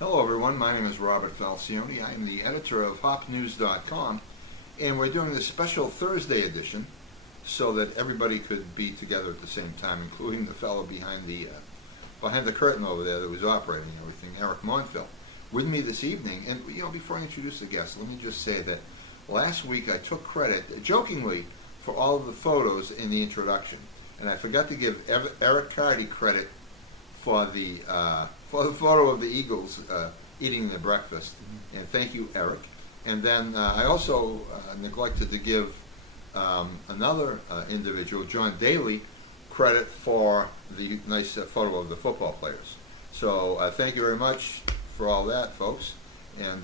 Hello everyone, my name is Robert Falcioni. I am the editor of hopnews.com, and we're doing this special Thursday edition so that everybody could be together at the same time, including the fellow behind the curtain over there that was operating everything, Eric Montville. With me this evening, and before I introduce the guests, let me just say that last week I took credit, jokingly, for all of the photos in the introduction, and I forgot to give Eric Cardy credit for the photo of the Eagles eating their breakfast. Mm-hmm. And thank you, Eric. And then I also neglected to give another individual, John Daly, credit for the nice photo of the football players. So thank you very much for all that, folks. And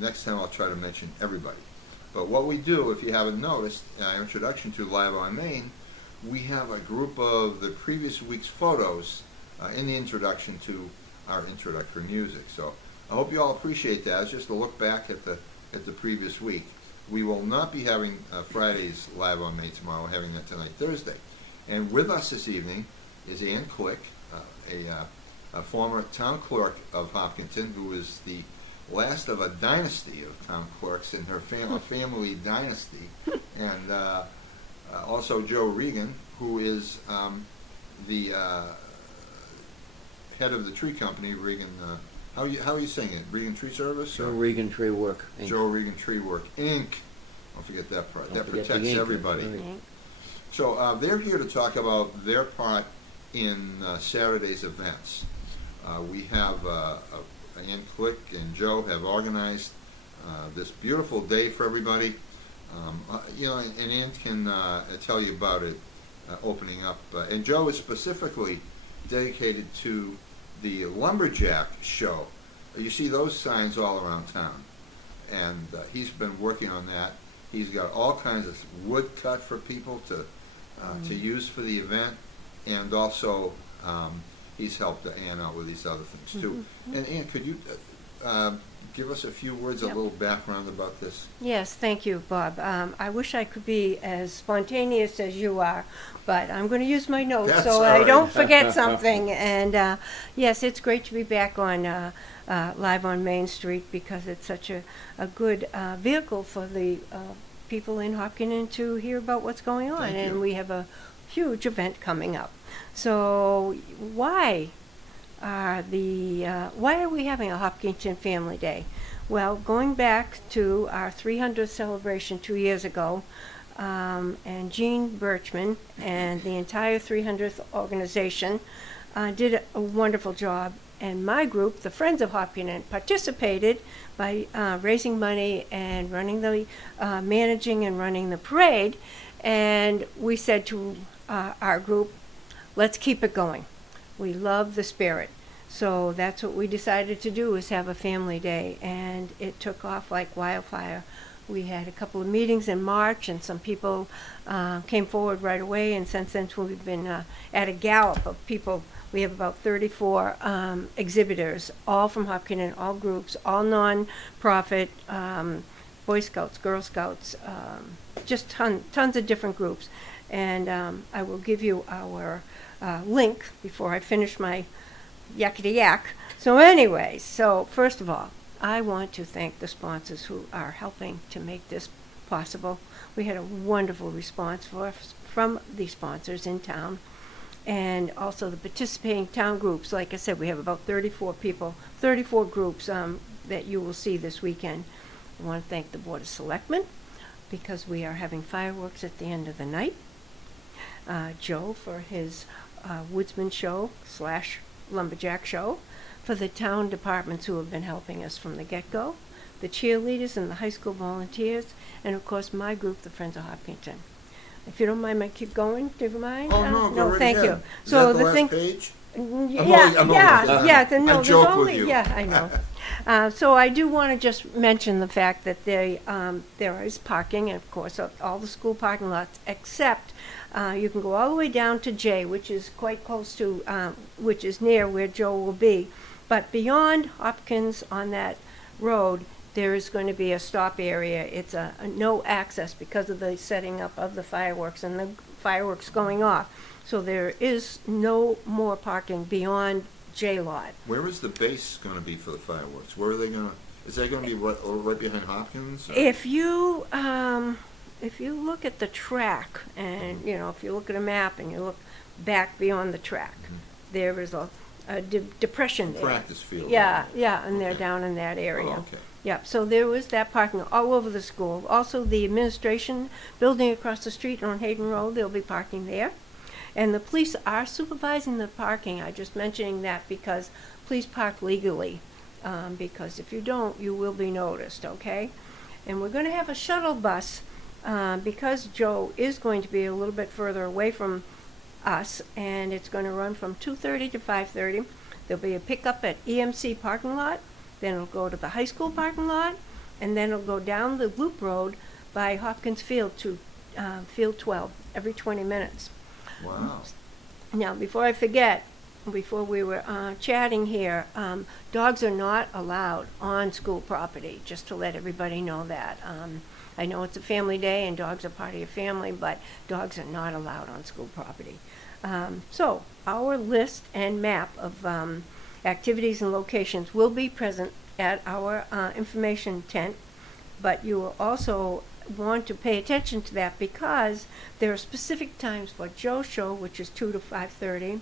next time I'll try to mention everybody. But what we do, if you haven't noticed, our introduction to Live on Main, we have a group of the previous week's photos in the introduction to our introductory music. So I hope you all appreciate that. It's just a look back at the previous week. We will not be having Friday's Live on Main tomorrow. We're having that tonight, Thursday. And with us this evening is Ann Click, a former town clerk of Hopkinton, who is the last of a dynasty of town clerks in her family dynasty. And also Joe Regan, who is the head of the tree company, Regan. How are you saying it? Regan Tree Service? Joe Regan Tree Work Inc. Joe Regan Tree Work Inc. Don't forget that part. That protects everybody. Right. So they're here to talk about their part in Saturday's events. We have Ann Click and Joe have organized this beautiful day for everybody. And Ann can tell you about it opening up. And Joe is specifically dedicated to the lumberjack show. You see those signs all around town, and he's been working on that. He's got all kinds of wood cut for people to use for the event, and also he's helped Ann out with these other things too. Mm-hmm. And Ann, could you give us a few words, a little background about this? Yes, thank you, Bob. I wish I could be as spontaneous as you are, but I'm going to use my notes so I don't forget something. And yes, it's great to be back on Live on Main Street because it's such a good vehicle for the people in Hopkinton to hear about what's going on. And we have a huge event coming up. So why are we having a Hopkinton Family Day? Well, going back to our 300th celebration 2 years ago, and Jean Birchman and the entire 300th organization did a wonderful job. And my group, the Friends of Hopkinton, participated by raising money and running the managing and running the parade. And we said to our group, let's keep it going. We love the spirit. So that's what we decided to do, is have a family day. And it took off like wildfire. We had a couple of meetings in March, and some people came forward right away. And since then, we've been at a gallop of people. We have about 34 exhibitors, all from Hopkinton, all groups, all non-profit, Boy Scouts, Girl Scouts, just tons of different groups. And I will give you our link before I finish my yakety yak. So anyway, first of all, I want to thank the sponsors who are helping to make this possible. We had a wonderful response from the sponsors in town, and also the participating town groups. Like I said, we have about 34 people, 34 groups that you will see this weekend. I want to thank the Board of Selectmen because we are having fireworks at the end of the night. Joe for his woodsman show / lumberjack show, for the town departments who have been helping us from the get-go, the cheerleaders and the high school volunteers, and of course my group, the Friends of Hopkinton. If you don't mind, I keep going. Do you mind? Oh, no, go right thank ahead. you. Is that the last page? Yeah, I know. So I do want to just mention the fact that there is parking, and of course, all the school parking lots, except you can go all the way down to J, which is quite close to, which is near where Joe will be. But beyond Hopkins on that road, there is going to be a stop area. It's a no access because of the setting up of the fireworks and the fireworks going off. So there is no more parking beyond J-Lot. Where is the base going to be for the fireworks? Where are they going to? Is that going to be right behind Hopkins? Or? If you look at the track, and if you look at a map and you look back beyond the track, there is a depression there. Practice field. Yeah, and they're down in that area. Oh, okay. Yeah, so there was that parking all over the school. Also, the administration building across the street on Hayden Road, they'll be parking there. And the police are supervising the parking. I'm just mentioning that because please park legally. Because if you don't, you will be noticed, okay? And we're going to have a shuttle bus because Joe is going to be a little bit further away from us, and it's going to run from 2:30 to 5:30. There'll be a pickup at EMC parking lot, then it'll go to the high school parking lot, and then it'll go down the loop road by Hopkins Field to Field 12 every 20 minutes. Wow. Now, before I forget, before we were chatting here, dogs are not allowed on school property, just to let everybody know that. I know it's a family day and dogs are part of your family, but dogs are not allowed on school property. So our list and map of activities and locations will be present at our information tent, but you will also want to pay attention to that because there are specific times for Joe's show, which is 2 to 5:30.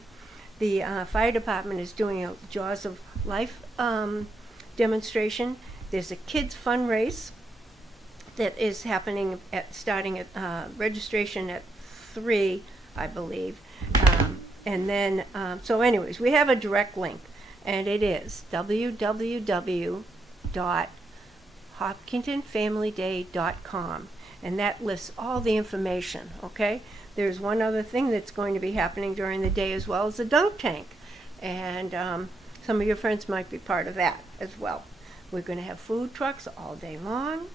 The fire department is doing a Jaws of Life demonstration. There's a kids fun race that is happening starting at registration at 3, I believe. And then, so anyways, we have a direct link, and it is www.hopkintonfamilyday.com, and that lists all the information, okay? There's one other thing that's going to be happening during the day as well as the dunk tank, and some of your friends might be part of that as well. We're going to have food trucks all day long,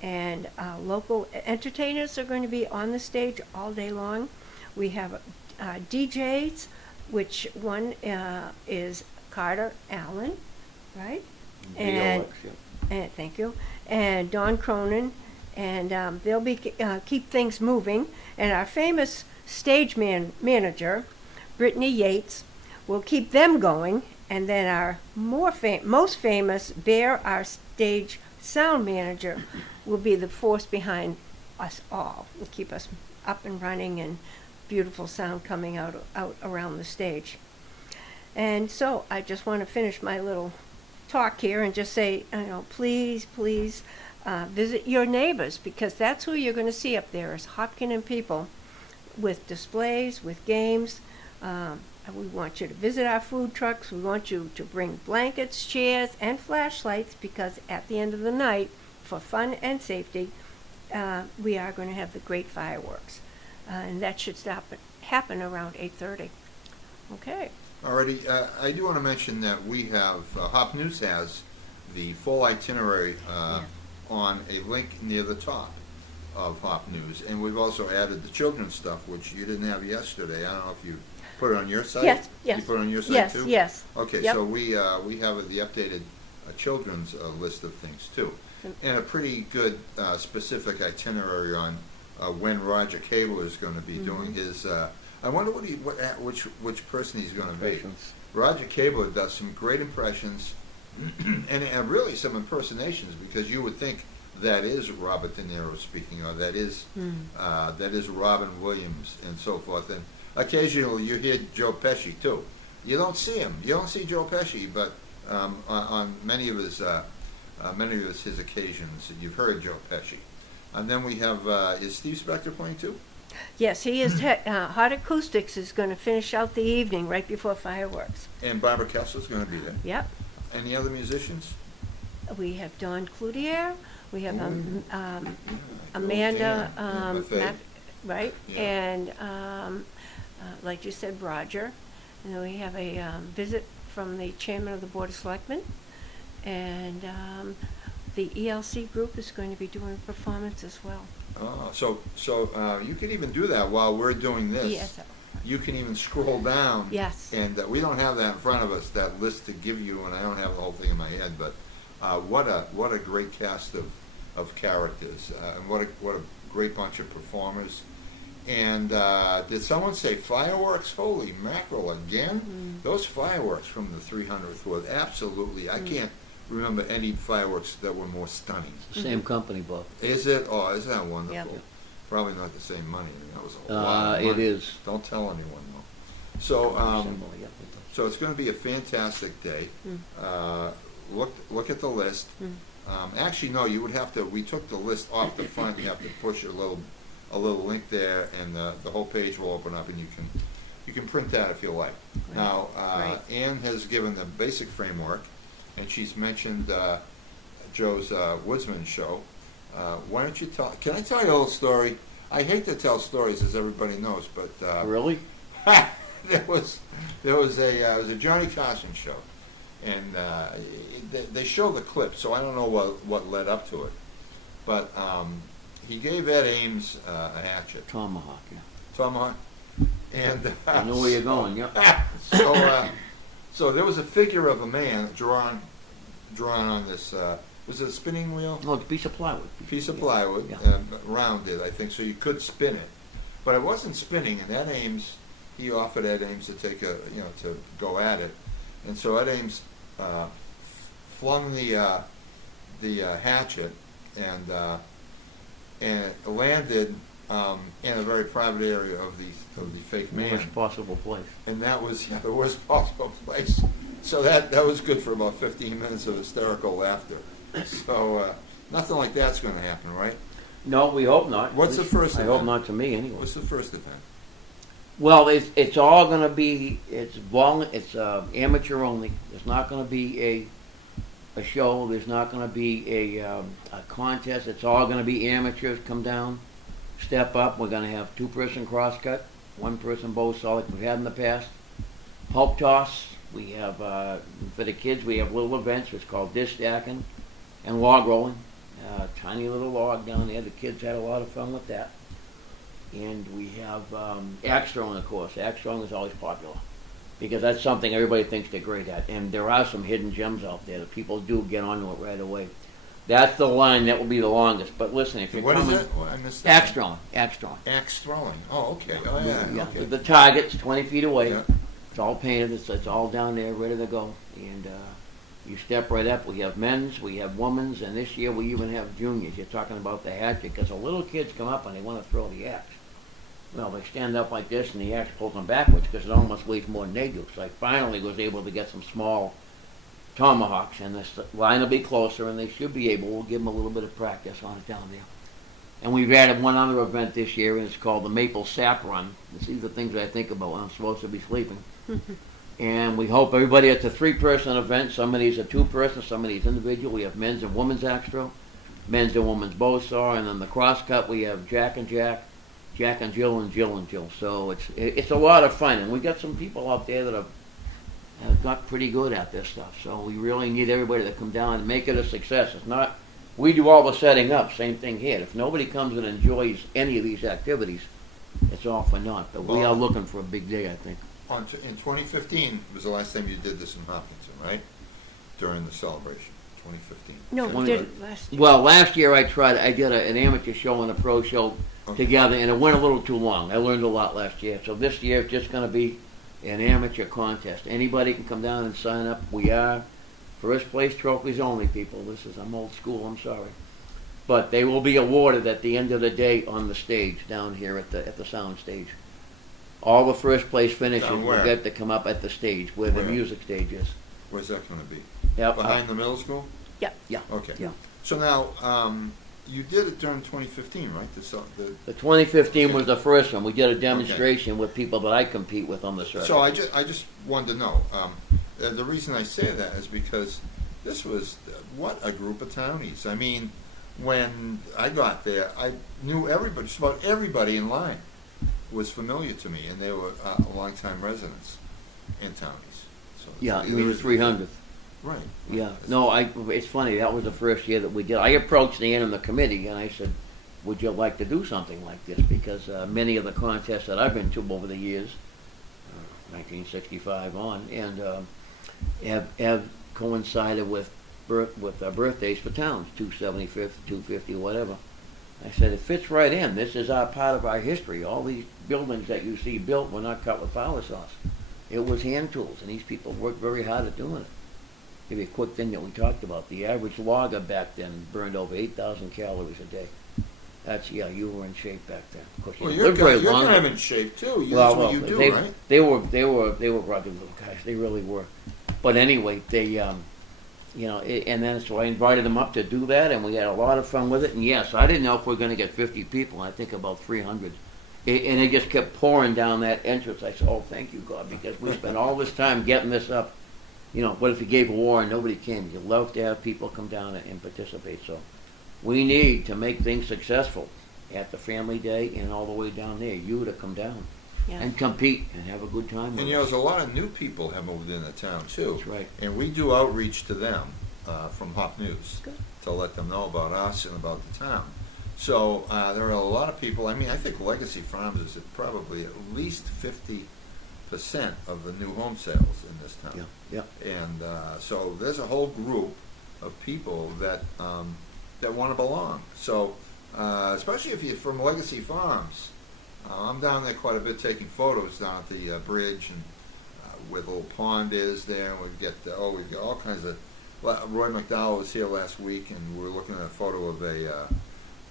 and local entertainers are going to be on the stage all day long. We have DJs, which one is Carter Allen, right? And thank you. And Don Cronin, and they'll be keep things moving. And our famous stage manager, Brittany Yates, will keep them going. And then our most famous Bear, our stage sound manager, will be the force behind us all. Will keep us up and running and beautiful sound coming out around the stage. And so I just want to finish my little talk here and just say, please visit your neighbors, because that's who you're going to see up there is Hopkinton people with displays, with games. We want you to visit our food trucks. We want you to bring blankets, chairs, and flashlights, because at the end of the night, for fun and safety, we are going to have the great fireworks. And that should happen around 8:30. Okay. Alrighty, I do want to mention that we have, Hop News has the full itinerary on a link near the top of Hop News. And we've also added the children's stuff, which you didn't have yesterday. I don't know if you put it on your site? Yes. You put it on your site too? Yes. Okay, Yep. so we have the updated children's list of things too. And a pretty good specific itinerary on when Roger Cable is going to be doing his. I wonder which person he's going to be. Roger Cable does some great impressions, and really some impersonations, because you would think that is Robert De Niro speaking, or that is Robin Williams, and so forth. And occasionally you hear Joe Pesci too. You don't see him. You don't see Joe Pesci, but on many of his occasions, you've heard Joe Pesci. And then we have, is Steve Spector playing too? Yes, he is. Hot Acoustics is going to finish out the evening right before fireworks. And Barbara Kessler's going to be there. Yep. Any other musicians? We have Don Cloutier. We have Amanda, right? Yeah. And like you said, Roger. And then we have a visit from the chairman of the Board of Selectmen. And the ELC group is going to be doing a performance as well. Oh, so you can even do that while we're doing this. Yes. You can even scroll down. Yes. And we don't have that in front of us, that list to give you, and I don't have the whole thing in my head. But what a great cast of characters, and what a great bunch of performers. And did someone say fireworks? Holy mackerel, again? Those fireworks from the 300th were absolutely, I can't remember any fireworks that were more stunning. It's the same company, Bob. Is it? Oh, isn't that wonderful? Yep. Probably not the same money. I mean, that was a lot of money. It is. Don't tell anyone, though. So, Symbol, yeah. so it's going to be a fantastic day. Look at the list. Actually, no, you would have to. We took the list off the front. You have to push a little link there, and the whole page will open up, and you can print that if you like. Right. Now, Right. Ann has given the basic framework, and she's mentioned Joe's Woodsman show. Why don't you tell? Can I tell you a little story? I hate to tell stories, as everybody knows, but Really? there was it was a Johnny Carson show, and they show the clip, so I don't know what led up to it, but he gave Ed Ames a hatchet, Tomahawk, yeah. tomahawk, and I know where you're going, yep. so there was a figure of a man drawn on this. Was it a spinning wheel? No, it's a piece of plywood. Piece of plywood, Yeah. rounded, I think, so you could spin it, but it wasn't spinning. And Ed Ames, he offered Ed Ames to take to go at it, and so Ed Ames flung the hatchet, and it landed in a very private area of the fake man, Worst possible place. and that was the worst possible place. So that was good for about 15 minutes of hysterical laughter. So nothing like that's going to happen, right? No, we hope not. What's the first I event? hope not to me, anyway. What's the first event? Well, it's all going to be, it's amateur only. There's not going to be a show. There's not going to be a contest. It's all going to be amateurs come down, step up. We're going to have 2-person crosscut, 1-person bow saw like we've had in the past. Hulk toss. We have, for the kids, we have little events. It's called disc stacking and log rolling. Tiny little log down there. The kids had a lot of fun with that. And we have axe throwing, of course. Axe throwing is always popular because that's something everybody thinks they're great at. And there are some hidden gems out there that people do get onto it right away. That's the line that will be the longest. But listen, if you're What coming... is it? Oh, I missed that. Axe throwing. Axe throwing. Axe throwing. Oh, okay. Oh, yeah. Okay. The target's 20 feet away. Yeah. It's all painted. It's all down there, ready to go. And you step right up. We have men's, we have women's, and this year we even have juniors. You're talking about the hatchet because the little kids come up and they want to throw the axe. Well, they stand up like this, and the axe pulls them backwards because it almost weighs more than they do. So I finally was able to get some small tomahawks, and this line will be closer, and they should be able. We'll give them a little bit of practice on it down there. And we've added one other event this year, and it's called the Maple Sap Run. These are the things that I think about when I'm supposed to be sleeping. And we hope everybody, it's a 3-person event. Some of these are 2-person, some of these individual. We have men's and women's axe throw, men's and women's bow saw, and then the cross cut we have Jack and Jack, Jack and Jill, and Jill and Jill. So it's a lot of fun, and we got some people out there that have got pretty good at this stuff. So we really need everybody to come down and make it a success. It's not, we do all the setting up, same thing here. If nobody comes and enjoys any of these activities, it's all for naught. But we are looking for a big day, I think. In 2015 was the last time you did this in Hopkinton, right? During the celebration, 2015. No, we 20 did it last year. Well, last year I did an amateur show and a pro show together, and it went a little too long. I learned a lot last year. So this year it's just going to be an amateur contest. Anybody can come down and sign up. We are first place trophies only, people. I'm old school, I'm sorry. But they will be awarded at the end of the day on the stage down here at the sound stage. All the first place finishers Down will where? get to come up at the stage where the Where? music stage is. Where's that going to be? Yep. Behind the middle school? Yep. Yeah. Okay. Yeah. So now, you did it during 2015, right? The 2015 was the first one. We did a demonstration with people that I compete with on the circuit. So I just wanted to know. The reason I say that is because this was what a group of townies. I mean, when I got there, I knew everybody, just about everybody in line was familiar to me, and they were longtime residents in townies. So yeah, we were 300th. Right. Yeah. No, it's funny. That was the first year that we did. I approached the end of the committee, and I said, would you like to do something like this? Because many of the contests that I've been to over the years, 1965 on, and have coincided with birthdays for towns, 275th, 250, whatever. I said, it fits right in. This is our part of our history. All these buildings that you see built were not cut with power saws. It was hand tools, and these people worked very hard at doing it. Give you a quick thing that we talked about. The average logger back then burned over 8,000 calories a day. That's, yeah, you were in shape back then. Of course, you Well, lived very long. you're kind of in shape too. Well, That's what you do, they, right? they were rugged little guys. They really were. But anyway, they, and then so I invited them up to do that, and we had a lot of fun with it. And yes, I didn't know if we were going to get 50 people. I think about 300. And it just kept pouring down that entrance. I said, oh, thank you, God, because we spent all this time getting this up. What if you gave a war and nobody came? You'd love to have people come down and participate. So we need to make things successful at the family day and all the way down there. You to come down and compete and have a good time. And there's a lot of new people have moved into town too. That's right. And we do outreach to them from Hop News Good. to let them know about us and about the town. So there are a lot of people. I mean, I think Legacy Farms is at probably at least 50% of the new home sales in this town. Yeah. And so there's a whole group of people that that want to belong. So especially if you're from Legacy Farms, I'm down there quite a bit taking photos down at the bridge and where the little pond is there. We get all kinds of. Roy McDowell was here last week, and we were looking at a photo of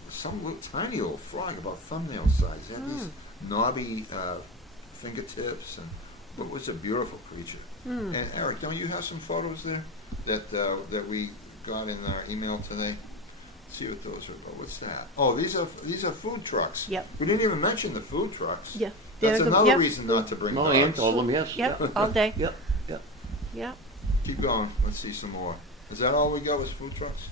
some little, tiny little frog about thumbnail size. He had these knobby fingertips, and it was a beautiful creature. And Eric, don't you have some photos there that we got in our email today? Let's see what those are. What's that? Oh, these are food trucks. Yep. We didn't even mention the food trucks. Yeah. That's They're another yep. reason not to bring No, dogs. Ann told them yes. Yep, all day. Yep. Yep. Keep going. Let's see some more. Is that all we got was food trucks?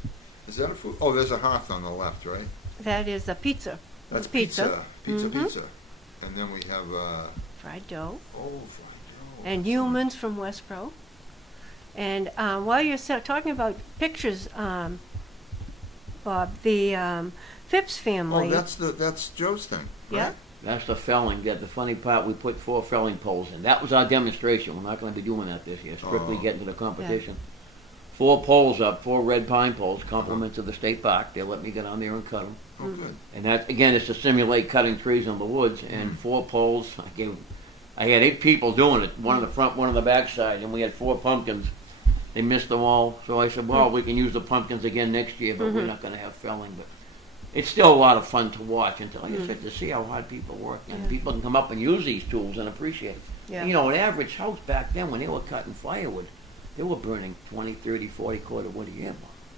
Is that a food? Oh, there's a hearth on the left, right? That is a pizza. That's pizza. Pizza. Mhm. Pizza. And then we have Fried dough. fried dough. And humans from Westboro. And while you're talking about pictures, Bob, the Phipps family. Oh, that's Joe's thing. Yeah. Right? That's the felling. The funny part, we put 4 felling poles in. That was our demonstration. We're not going to be doing that this year. Strictly Oh. getting to the competition. 4 poles up, 4 red pine poles, compliments of the state park. They let me get on there and cut them. Oh, good. And that, again, is to simulate cutting trees in the woods. And 4 poles, I had 8 people doing it, one in the front, one on the back side, and we had 4 pumpkins. They missed them all. So I said, well, we can use the pumpkins again next year, but we're not going to have felling. But it's still a lot of fun to watch and like I said, to see how hard people work. And people can come up and use these tools and appreciate it. Yeah. And, an average house back then, when they were cutting firewood, they were burning 20, 30, 40 cord of wood a year.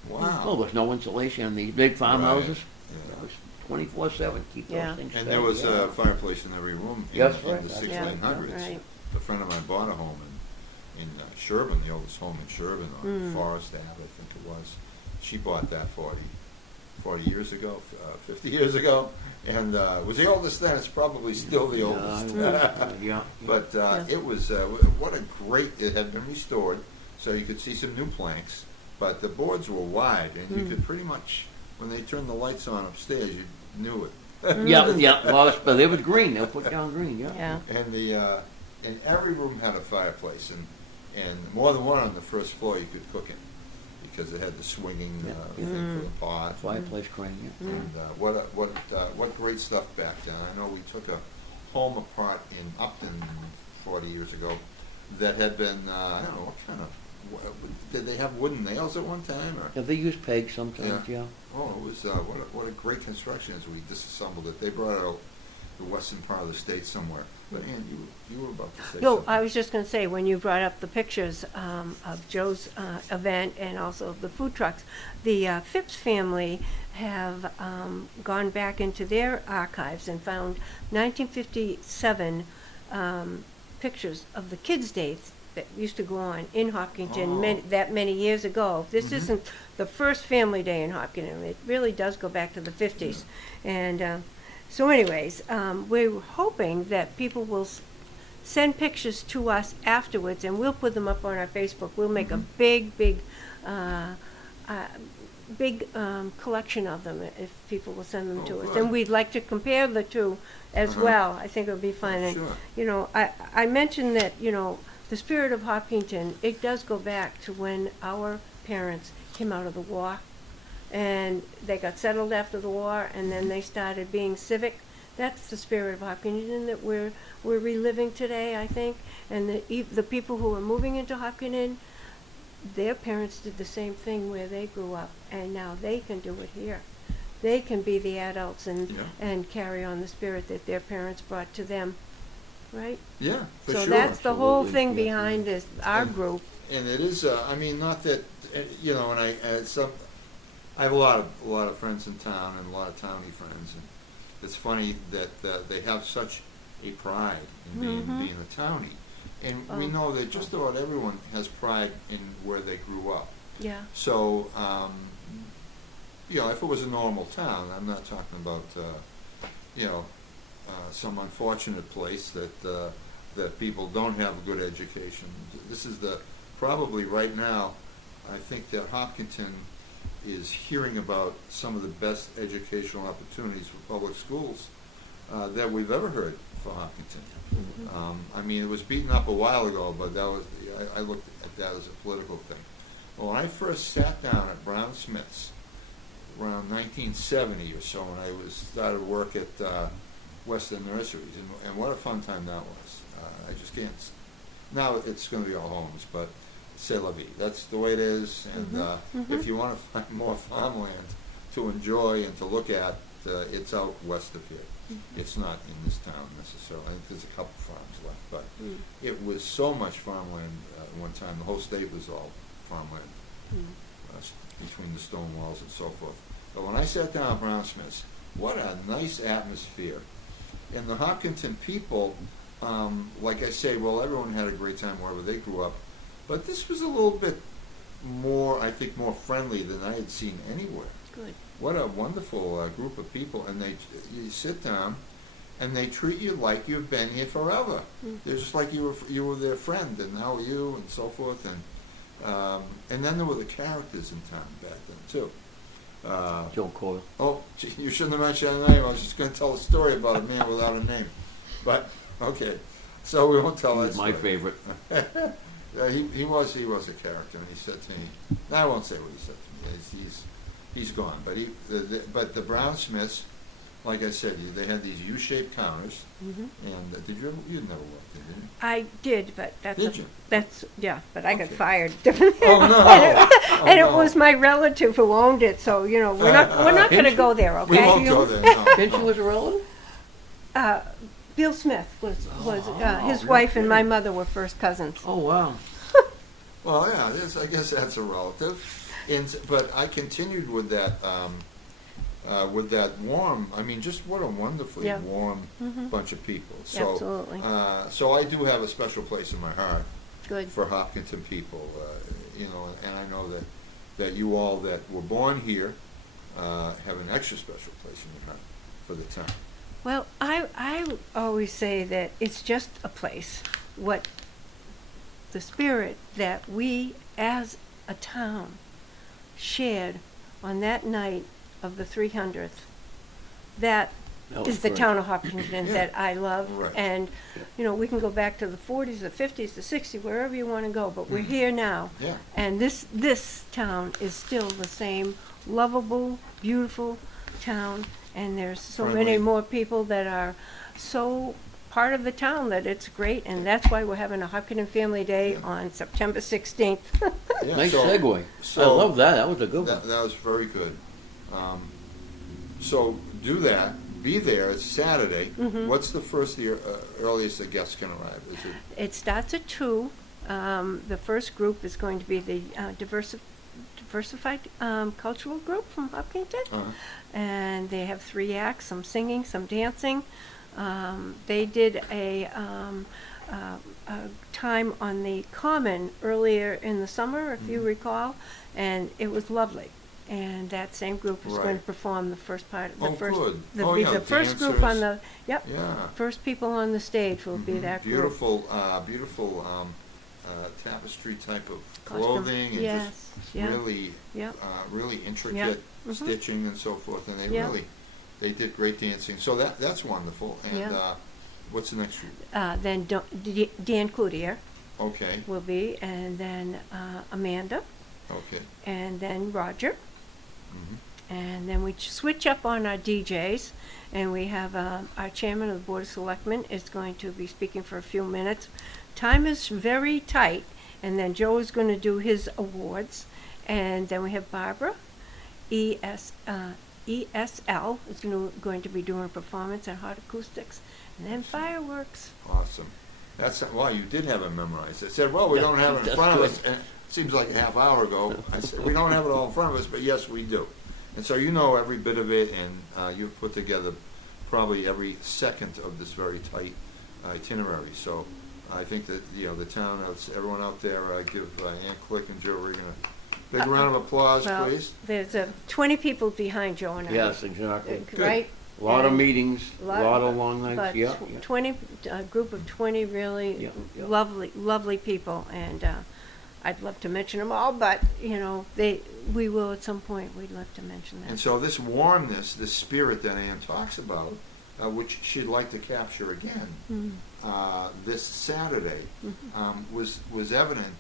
Wow. Well, there was no insulation in these big farmhouses. Yeah. It was 24/7. Keep Yeah. those things And steady. there was a fireplace in every room in, Yes, in right. the Yeah, 1600s. right. A friend of mine bought a home in Sherburne, the oldest home in Sherburne, on Forest Ave, I think it was. She bought that 40 years ago, 50 years ago, and was the oldest then. It's probably still the oldest. Yeah. But it was, what a great, it had been restored, so you could see some new planks, but the boards were wide, and you could pretty much, when they turned the lights on upstairs, you knew it. Yeah. Well, but it was green. They'll put down green. Yeah. Yeah. And every room had a fireplace, and more than one on the first floor you could cook in, because it had the swinging thing for the pot. Fireplace crane. Yeah. And what great stuff back then. I know we took a home apart in Upton 40 years ago that had been, I don't know, what kind of, did they have wooden nails at one time? Or? Yeah, they use pegs sometimes. Yeah. Oh, it was, what a great construction as we disassembled it. They brought it out the western part of the state somewhere. But Ann, you were about to say No, something. I was just going to say, when you brought up the pictures of Joe's event and also of the food trucks, the Phipps family have gone back into their archives and found 1957 pictures of the Kids' Days that used to go on in Hopkinton that many years ago. This isn't the first family day in Hopkinton. It really does go back to the 50s. And so anyways, we're hoping that people will send pictures to us afterwards, and we'll put them up on our Facebook. We'll make a big collection of them if people will send them to us. good. And we'd like to compare the two as well. I think it would be fun. And, Sure. I mentioned that, the spirit of Hopkinton, it does go back to when our parents came out of the war. and they got settled after the war, and then they started being civic. That's the spirit of Hopkinton that we're reliving today, I think. And the people who are moving into Hopkinton, their parents did the same thing where they grew up, and now they can do it here. They can be the adults and carry on the spirit that their parents brought to them, right? Yeah, for So sure. that's the whole Absolutely, thing yeah. behind this, our And- group. And it is, I mean, not that, you know, and I have a lot of friends in town and a lot of townie friends, and it's funny that they have such a pride in being a townie. And we know that just about everyone has pride in where they grew up. Yeah. So, you know, if it was a normal town, I'm not talking about, you know, some unfortunate place that people don't have a good education. This is probably right now, I think that Hopkinton is hearing about some of the best educational opportunities for public schools that we've ever heard for Hopkinton. I mean, it was beaten up a while ago, but I looked at that as a political thing. Well, when I first sat down at Brown Smith's around 1970 or so, when I started work at Western Nurseries, and what a fun time that was. I just can't. Now it's going to be all homes, but c'est la vie. That's the way it is. And if you want to find more farmland to enjoy and to look at, it's out west of here. It's not in this town necessarily. I think there's a couple farms left, but it was so much farmland at one time. The whole state was all farmland between the stone walls and so forth. But when I sat down at Brown Smith's, what a nice atmosphere. And the Hopkinton people, like I say, well, everyone had a great time wherever they grew up, but this was a little bit more, I think, more friendly than I had seen anywhere. Good. What a wonderful group of people, and you sit down, and they treat you like you've been here forever. They're just like you were their friend, and how are you, and so forth, and then there were the characters in town back then too. Joe Coyle. Oh, gee, you shouldn't have mentioned that name. I was just going to tell a story about a man without a name, but okay, so we won't tell He that was my story. favorite. He was a character, and he said to me, I won't say what he said to me. He's gone, but but the Brown Smiths, like I said, they had these U-shaped counters, and you'd never worked there, did you? I did, but Did you? but I got Okay. fired. Oh no! And it was my relative who owned it, so you know we're not going to go there, okay? We won't go there. No. Pinchie was a relative? Bill Smith was his Oh, wife and my okay. mother were first cousins. Oh, wow. Well, yeah, I guess that's a relative. But I continued with that warm. I mean, just what a wonderfully Yeah. warm bunch of people. So, Absolutely. So I do have a special place in my heart Good. for Hopkinton people. You know, and I know that you all that were born here have an extra special place in your heart for the town. Well, I always say that it's just a place. What the spirit that we as a town shared on that night of the 300th, that That is was the great. town of Hopkinton Yeah. that I love. Right. And, you know, we can go back to the 40s, the 50s, the 60s, wherever you want to go, but we're here now. Yeah. And this town is still the same lovable, beautiful town, and there's so many Friendly. more people that are so part of the town that it's great, and that's why we're having a Hopkinton Family Day on September 16th. Yeah, Nice so- segue. I so- love that. That was a good one. That was very good. So do that. Be there. It's Saturday. What's the first earliest the guests can arrive? Is it? It starts at 2. The first group is going to be the diversified cultural group from Hopkinton. And they have 3 acts, some singing, some dancing. They did a time on the Common earlier in the summer, if you recall, and it was lovely. And that same group is going Right. to perform the first part. Oh, good. The, Oh, be yeah, the first group on dancers. the Yeah. first people on the stage will be that group. Beautiful, tapestry type of Costume. clothing, and Yes, just yeah. really, Yep. really intricate Mhm. stitching and so forth. And Yeah. they did great dancing. So that's wonderful. And Yeah. what's the next group? Then Dan Cloutier Okay, will be, and then Amanda, okay, and then Roger, And then we switch up on our DJs, and we have our chairman of the Board of Selectmen is going to be speaking for a few minutes. Time is very tight, and then Joe is going to do his awards, and then we have Barbara, ESL is going to be doing a performance and hot acoustics, and then fireworks. Awesome. Wow, you did have it memorized. I said, well, we don't have it in front of us. And it seems like a half hour ago. I said, we don't have it all in front of us, but yes, we do. And so you know every bit of it, and you've put together probably every second of this very tight itinerary. So I think that, the town, everyone out there, give Ann Click and Joe Regan a big round of applause, Well, please. there's 20 people behind Joe and I. Yes, exactly. Right? A lot of And meetings, a lot of long nights, But yeah. 20, a group of 20 really Yeah, yeah. lovely people, and I'd love to mention them all, but, we will at some point, we'd love to mention And that. so this warmness, this spirit that Ann talks about, which she'd like to capture again this Saturday, was evident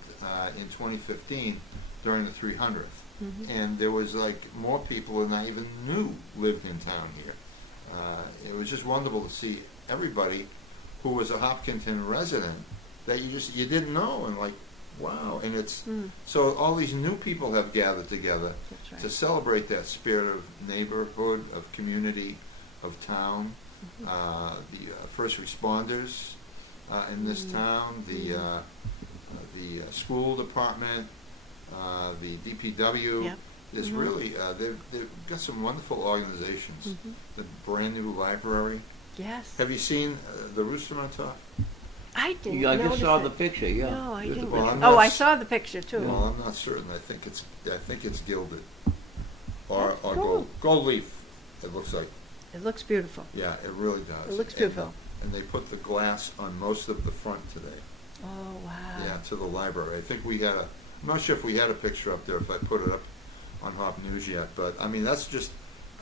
in 2015 during the 300th. And there was more people than I even knew lived in town here. It was just wonderful to see everybody who was a Hopkinton resident that you didn't know, and wow. And it's so all these new people have gathered together That's right. to celebrate that spirit of neighborhood, of community, of town. The first responders in this town, the school department, the DPW. Yep. There's really they've got some wonderful organizations. The brand new library. Yes. Have you seen the Rooster on Top? I didn't Yeah, I just notice saw it. the picture, yeah. No, I didn't. Well, I'm Oh, not I s- saw the picture too. Well, I'm not certain. I think it's gilded or Cool. gold leaf. It looks like. It looks beautiful. Yeah, it really does. It looks And, beautiful. And they put the glass on most of the front today. Oh, wow. Yeah, to the library. I think we had I'm not sure if we had a picture up there, if I put it up on Hop News yet, but I mean, that's just,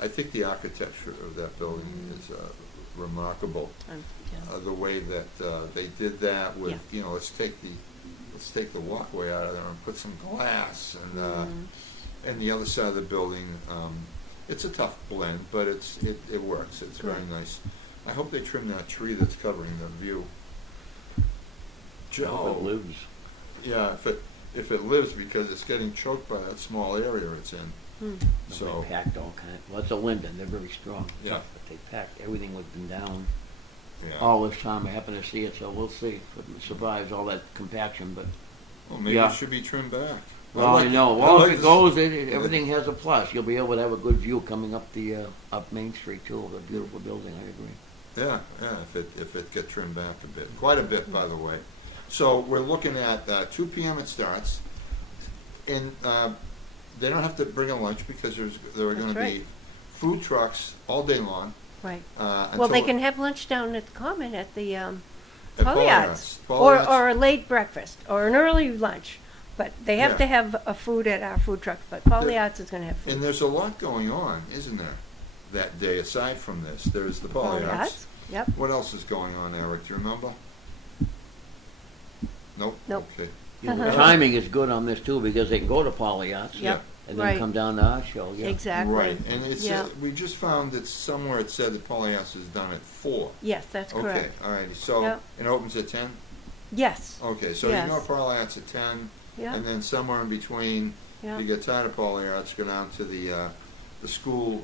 I think the architecture of that building is remarkable. Yeah. The way that they did that with, Yeah. let's take the walkway out of there and put some glass and the other side of the building. It's a tough blend, but it works. It's very Good. nice. I hope they trim that tree that's covering the view. I hope it lives. Yeah, if it lives, because it's getting choked by that small area it's in. So They packed all kinds. Well, it's a linden. They're very strong. Yeah. But they packed everything with them down yeah. all this time. I happen to see it, so we'll see if it survives all that compaction. But Well, maybe Yeah. it should be trimmed back. well, I know. I Well, like if it this- goes, everything has a plus. You'll be able to have a good view coming up the up Main Street too of a beautiful building. I agree. Yeah, if it get trimmed back a bit, quite a bit, by the way. So we're looking at 2 p.m. it starts, and they don't have to bring a lunch because there are going to That's be right. food trucks all day long. Right. Well, Well, they can have lunch down at the Common at the At Polyards. Polyards. Or a late breakfast, or an early lunch. But they have Yeah. to have a food at our food truck, but Polyards is gonna have And food. there's a lot going on, isn't there, that day aside from this? There's the Polyards. Yep. What else is going on, Eric? Do you remember? Nope. Nope. Okay. Yeah, the Uh-huh. timing is good on this too because they can go to Polyards Yep. and then Right. come down to our show. Yeah. Exactly. Right, and it's Yeah. we just found that somewhere it said that Polyhouse is done at 4. Yes, that's Okay, correct. all right. So Yep. it opens at 10. Yes. Okay, so Yes. you go to Polyhouse at 10, Yeah. and then somewhere in between, Yeah. you get tired of Polyhouse, go down to the school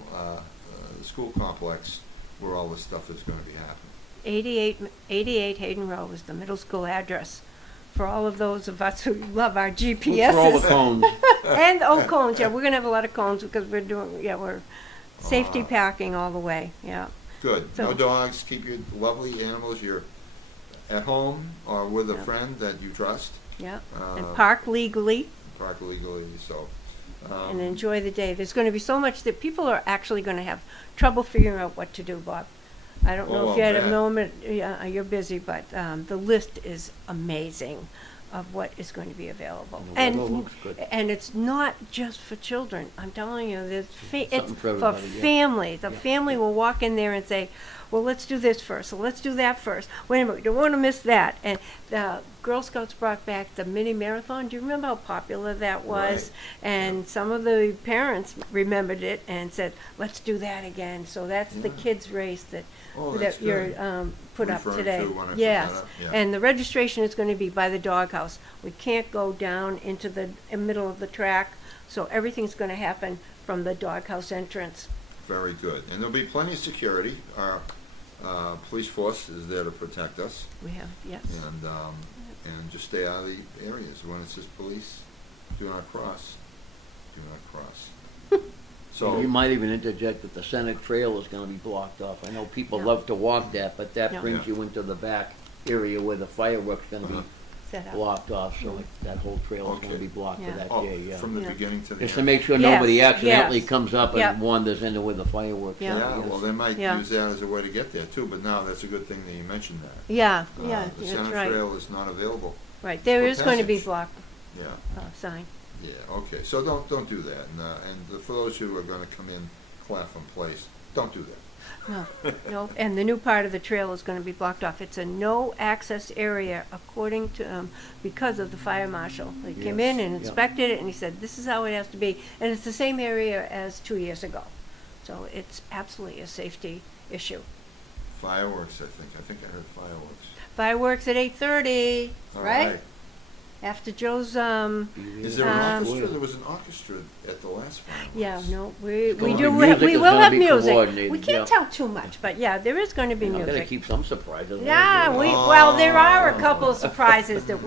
complex where all this stuff is going to be happening. 88 Hayden Row is the middle school address for all of those of us who love our For all the GPSs. cones. And cones, yeah, we're gonna have a lot of cones because we're safety packing all the way, yeah. Good. So- No dogs. Keep your lovely animals. You're at home or with a Yep. friend that you trust. Yeah, Uh, and park legally Park legally. So. and enjoy the day. There's gonna be so much that people are actually gonna have trouble figuring out what to do, Bob. I don't know Oh, if you had I'll a bet. moment, yeah, you're busy, but the list is amazing of what is going to be available. And the weather looks good. And it's not just for children. I'm telling you, it's Something for for everybody, yeah. families. A Yeah. family will walk in there and say, well, let's do this first, so let's do that first. Wait a minute, we don't want to miss that. And the Girl Scouts brought back the mini marathon. Do you remember how popular that was? Right. And some of the parents remembered it and said, let's do that again. So that's the Yeah. kids' race that Oh, that's that you're good. put up Referring today. to when I put Yes, that up, yeah. and the registration is going to be by the doghouse. We can't go down into the middle of the track, so everything's going to happen from the doghouse entrance. Very good. And there'll be plenty of security. Our police force is there to protect us, We have, yes. and just stay out of the areas. When it says police, do not cross. Do not cross. So You might even interject that the Senate Trail is gonna be blocked off. I know people Yeah. love to walk that, but that Yeah. brings Yeah. you into the back area where the fireworks gonna Uh-huh. be Set up. blocked off, so that whole trail is gonna Okay. be blocked for Yeah. that oh, day, yeah. from the Yeah. beginning to the Just to end. make sure Yes, nobody accidentally yes. comes up Yep. and wanders into where the fireworks Yeah. are. Yeah, yes. well, they might Yeah. use that as a way to get there too, but now that's a good thing that you mentioned that. Yeah, The that's Senate right. Trail is not available. Right, there for is going to be passage. block Yeah, sign. yeah, okay. So don't do that. And for those who are going to come in Clapham Place, don't do that. No, no, and the new part of the trail is going to be blocked off. It's a no-access area according to, because of the fire marshal. He came in and Yes, yeah. inspected it, and he said, this is how it has to be. And it's the same area as 2 years ago. So it's absolutely a safety issue. Fireworks, I think. I think I heard fireworks. Fireworks at 8:30, All right? After Joe's, Is there an Um, orchestra? There was an orchestra at the last fireworks. yeah, no, we gonna do, be music we is will gonna have be music. coordinated, We can't yeah. tell too much, but yeah, there is going to be I'm gonna music. keep some surprises. Yeah, maybe. well, there are a couple of surprises that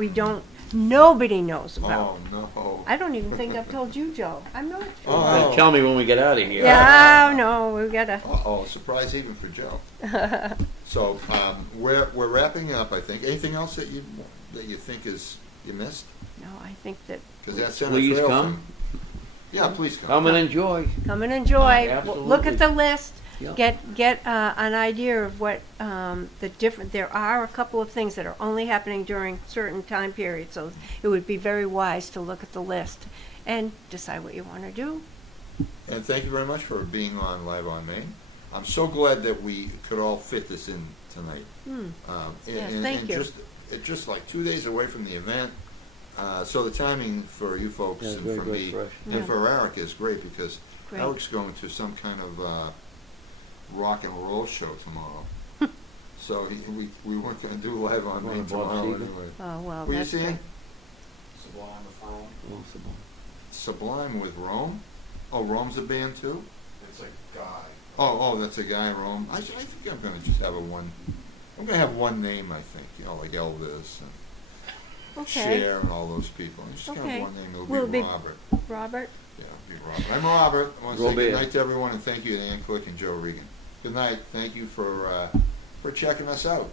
nobody knows about. Oh, no. I don't even think I've told you, Joe. I'm not sure. Oh. Tell me when we get out of here. Yeah, no, we've got to. Uh-oh, surprise even for Joe. So, we're wrapping up, I think. Anything else that you think you missed? No, I think that Because that Senate Please Trail come. thing- Yeah, please come. Come and enjoy. come and enjoy. Absolutely. Look at the list. Yeah. Get an idea of what the different. There are a couple of things that are only happening during certain time periods, so it would be very wise to look at the list and decide what you want to do. And thank you very much for being on Live on Main. I'm so glad that we could all fit this in tonight. Yes, And thank you. It's just like 2 days away from the event. So the timing for you folks Yeah, and very for good me for us. and Yeah. for Eric is great because Great. Eric's going to some kind of rock and roll show tomorrow. So we weren't going to do Live on Going Main to Bob tomorrow Seger? anyway. Oh well, Who you that's seeing? great. Sublime with Rome. Sublime with Rome? Oh, Rome's a band too? It's a guy. Oh, that's a guy, Rome. I think I'm going to just have I'm going to have one name, I think. You know, like Elvis and Okay, Cher and all those people. I'm just going to Okay. have one name. It'll Will be it be- Robert. Robert. Yeah, it'll be Robert. I'm Robert. I want to say Robert. good night to everyone and thank you to Ann Quick and Joe Regan. Good night. Thank you for checking us out.